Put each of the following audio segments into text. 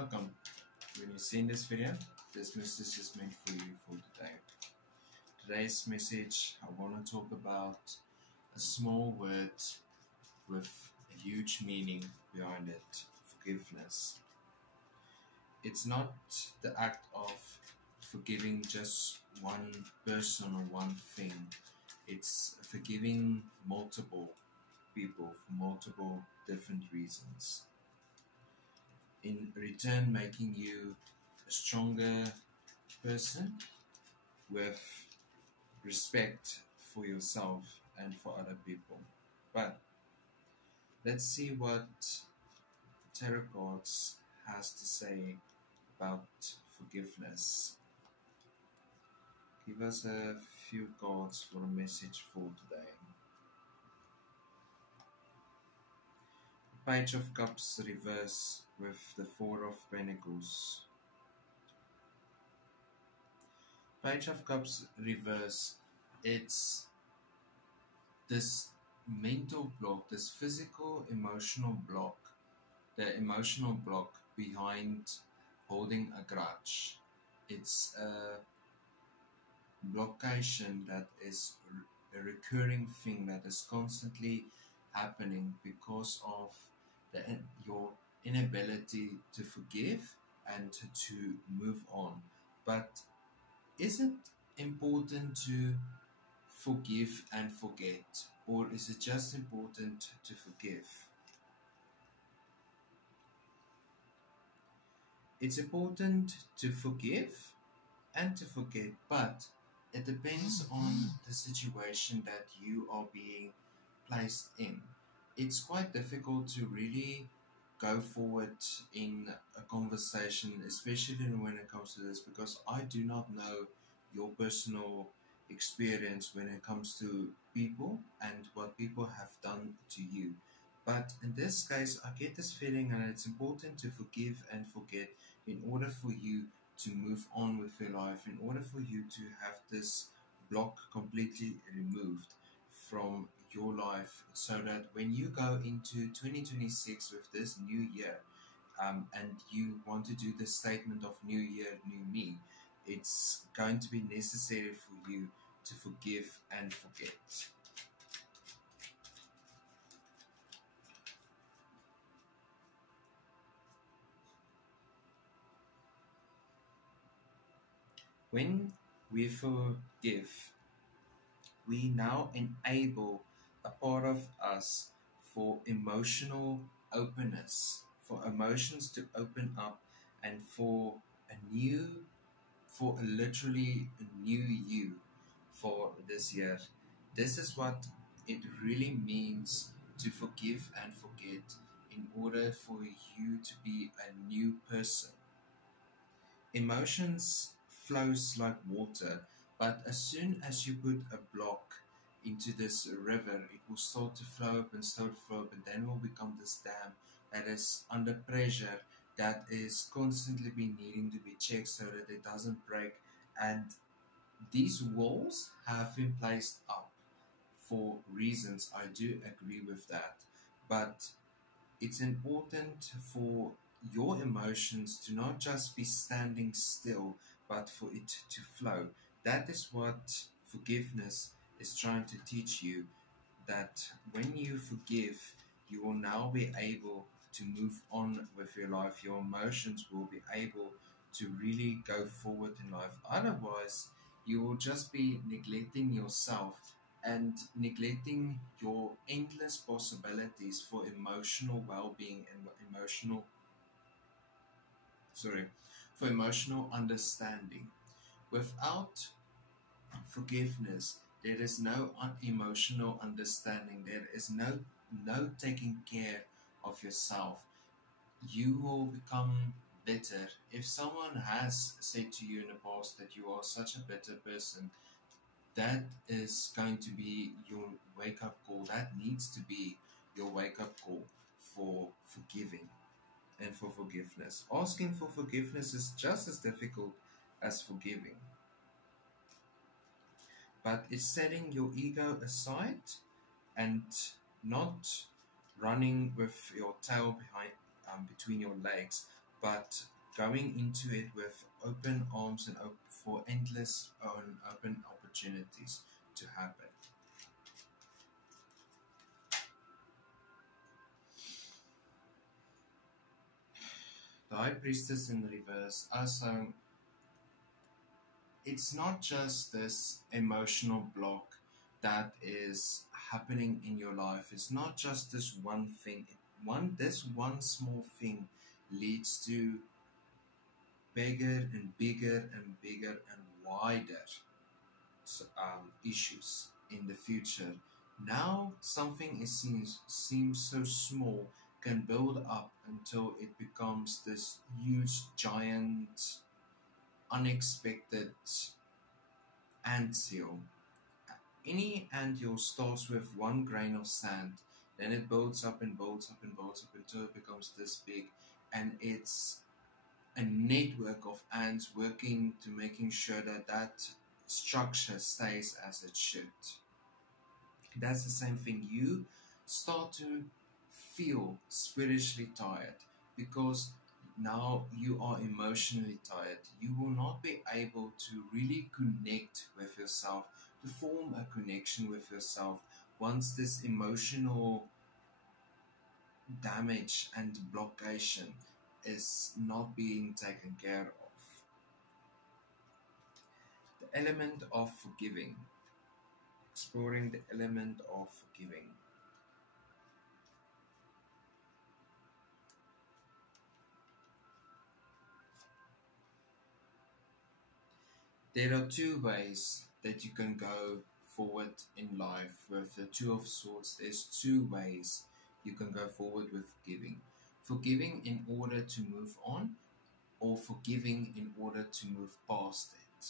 Welcome. When you're seeing this video, this message is meant for you for today. Today's message, I want to talk about a small word with a huge meaning behind it: forgiveness. It's not the act of forgiving just one person or one thing. It's forgiving multiple people for multiple different reasons. In return, making you a stronger person with respect for yourself and for other people. But let's see what tarot cards has to say about forgiveness. Give us a few cards for a message for today. Page of Cups reverse with the Four of Pentacles. Page of Cups reverse, it's this mental block, this physical emotional block, the emotional block behind holding a grudge. It's a blockation that is a recurring thing that is constantly happening because of your inability to forgive and to move on. But is it important to forgive and forget, or is it just important to forgive? It's important to forgive and to forget, but it depends on the situation that you are being placed in. It's quite difficult to really go forward in a conversation, especially when it comes to this, because I do not know your personal experience when it comes to people and what people have done to you. But in this case, I get this feeling, and it's important to forgive and forget in order for you to move on with your life, in order for you to have this block completely removed from your life, so that when you go into 2026 with this new year, and you want to do the statement of new year, new me, it's going to be necessary for you to forgive and forget. When we forgive, we now enable a part of us for emotional openness, for emotions to open up, and for literally a new you for this year. This is what it really means to forgive and forget in order for you to be a new person. Emotions flows like water, but as soon as you put a block into this river, it will start to flow up and start to flow up, and then will become this dam that is under pressure, that is constantly be needing to be checked so that it doesn't break. And these walls have been placed up for reasons. I do agree with that, but it's important for your emotions to not just be standing still, but for it to flow. That is what forgiveness is trying to teach you, that when you forgive, you will now be able to move on with your life. Your emotions will be able to really go forward in life. Otherwise, you will just be neglecting yourself and neglecting your endless possibilities for emotional well-being and for emotional understanding. Without forgiveness, there is no emotional understanding. There is no taking care of yourself. You will become bitter. If someone has said to you in the past that you are such a bitter person, that is going to be your wake-up call. That needs to be your wake-up call for forgiving and for forgiveness. Asking for forgiveness is just as difficult as forgiving. But it's setting your ego aside and not running with your tail between your legs, but going into it with open arms and for endless open opportunities to happen. The High Priestess in reverse also, it's not just this emotional block that is happening in your life. It's not just this one thing. This one small thing leads to bigger and bigger and bigger and wider issues in the future. Now something seems so small can build up until it becomes this huge, giant, unexpected anthill. Any anthill starts with one grain of sand, then it builds up and builds up and builds up until it becomes this big, and it's a network of ants working to making sure that that structure stays as it should. That's the same thing. You start to feel spiritually tired because now you are emotionally tired. You will not be able to really connect with yourself, to form a connection with yourself once this emotional damage and blockation is not being taken care of. The element of forgiving. Exploring the element of forgiving. There are two ways that you can go forward in life with the Two of Swords. There's two ways you can go forward with forgiving. Forgiving in order to move on, or forgiving in order to move past it.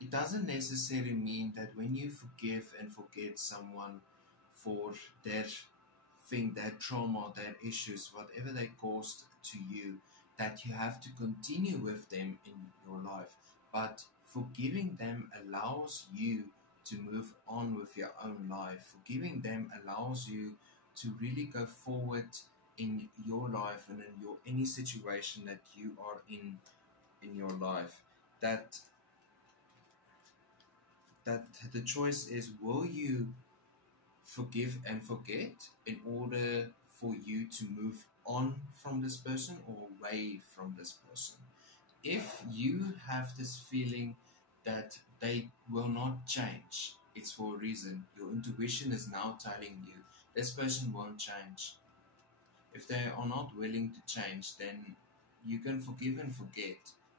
It doesn't necessarily mean that when you forgive and forget someone for their thing, their trauma, their issues, whatever they caused to you, that you have to continue with them in your life. But forgiving them allows you to move on with your own life. Forgiving them allows you to really go forward in your life and in your any situation that you are in your life. That the choice is, will you forgive and forget in order for you to move on from this person or away from this person? If you have this feeling that they will not change, it's for a reason. Your intuition is now telling you this person won't change. If they are not willing to change, then you can forgive and forget,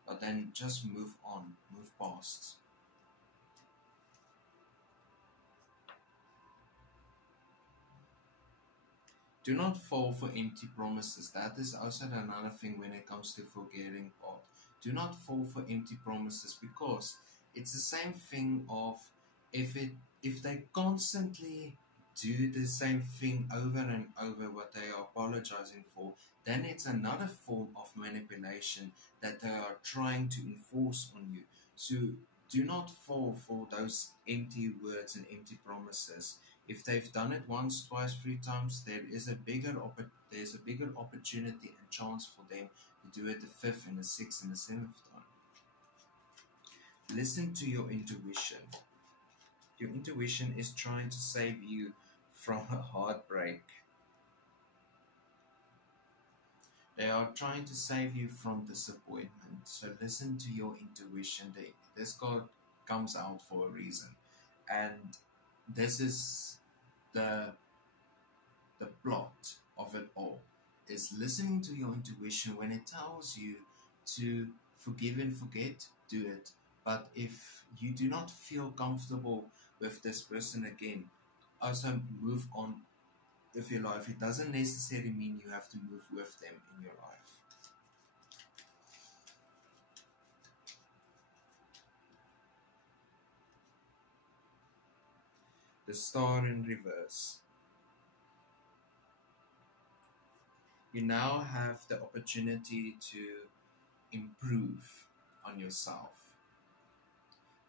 but then just move on, move past. Do not fall for empty promises. That is also another thing when it comes to forgetting part. Do not fall for empty promises, because it's the same thing of if it if they constantly do the same thing over and over what they are apologizing for, then it's another form of manipulation that they are trying to enforce on you. So do not fall for those empty words and empty promises. If they've done it once, twice, three times, there's a bigger opportunity and chance for them to do it the fifth and the sixth and the seventh time. Listen to your intuition. Your intuition is trying to save you from a heartbreak. They are trying to save you from disappointment. So listen to your intuition. This card comes out for a reason. And this is the plot of it all, is listening to your intuition. When it tells you to forgive and forget, do it. But if you do not feel comfortable with this person again, also move on with your life. It doesn't necessarily mean you have to move with them in your life. The Star in reverse. You now have the opportunity to improve on yourself.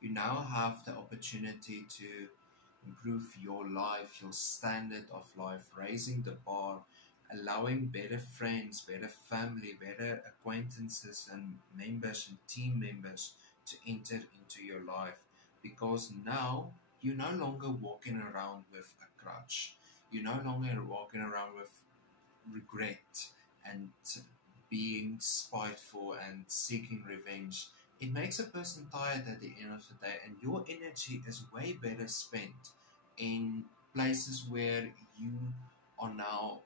You now have the opportunity to improve your life, your standard of life, raising the bar allowing better friends, better family, better acquaintances and members and team members to enter into your life. Because now you're no longer walking around with a crutch. You're no longer walking around with regret and being spiteful and seeking revenge. It makes a person tired at the end of the day, and your energy is way better spent in places where you are now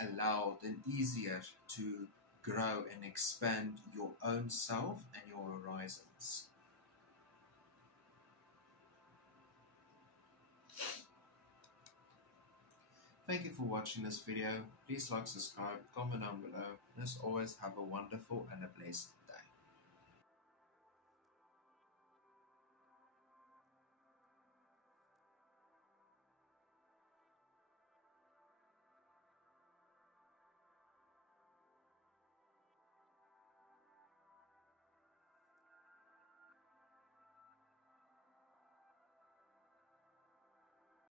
allowed and easier to grow and expand your own self and your horizons. Thank you for watching this video. Please like, subscribe, comment down below, and as always, have a wonderful and a blessed